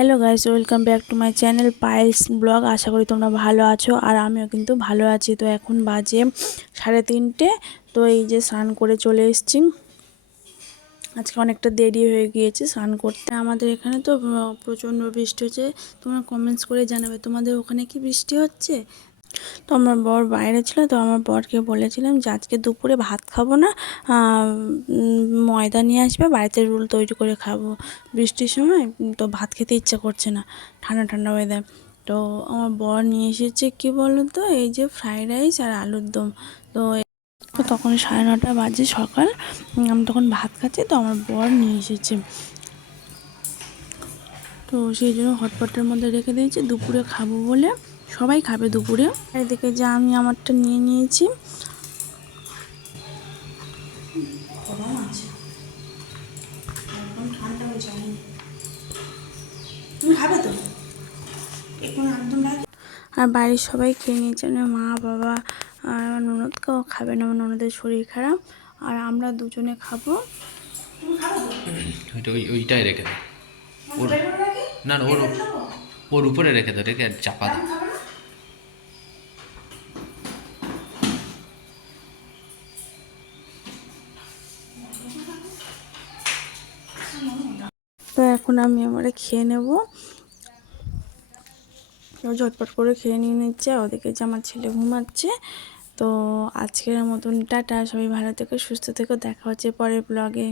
Hello guys, welcome back to my channel piles blog. আশা করি তোমরা ভালো আছো আর আমিও কিন্তু ভালো আছি। তো এখন বাজে 3:30। তো এই যে স্নান করে চলে এসেছি। আজকে অনেকটা দেরি হয়ে গিয়েছে স্নান করতে। আমাদের এখানে তো প্রচণ্ড বৃষ্টি হচ্ছে। তোমরা কমেন্টস করে জানাবে তোমাদের ওখানে কি বৃষ্টি হচ্ছে। তো আমার বর বাইরে ছিল, তো আমার বরকে বলেছিলাম যে আজকে দুপুরে ভাত খাবো না, ময়দা নিয়ে আসবে, বাড়িতে রোল তৈরি করে খাবো। বৃষ্টির সময় তো ভাত খেতে ইচ্ছা করছে না, ঠান্ডা ঠান্ডা ওয়েদার। তো আমার বর নিয়ে এসেছে কি বলো তো, এই যে ফ্রাইড রাইস আর আলুর দম। তো তখন 9:30 বাজে সকাল, আমি তখন ভাত খাচ্ছি, তো আমার বর নিয়ে এসেছে। তো সেই জন্য হটপটের মধ্যে রেখে দিয়েছি, দুপুরে খাবো বলে। সবাই খাবে দুপুরে। এদিকে যে আমি আমারটা নিয়ে নিয়েছি। গরম আছে, একদম ঠান্ডা হয়ে যায়নি। তুমি খাবে তো একটু একদম। আর বাড়ির সবাই খেয়ে নিয়েছে, মা বাবা আর আমার ননদকেও খাবে না, আমার ননদের শরীর খারাপ। আর আমরা দুজনে খাবো। ওইটাই রেখে দে। ওর না না, ওর উপরে রেখে দে, রেখে চাপা দে। তো এখন আমি আমারে খেয়ে নেবো। ঝটপট করে খেয়ে নিয়ে নিচ্ছে। ওদিকে যে আমার ছেলে ঘুমাচ্ছে। তো আজকের মতন টাটা, সবাই ভালো থেকো, সুস্থ থেকো, দেখা হচ্ছে পরের ব্লগে।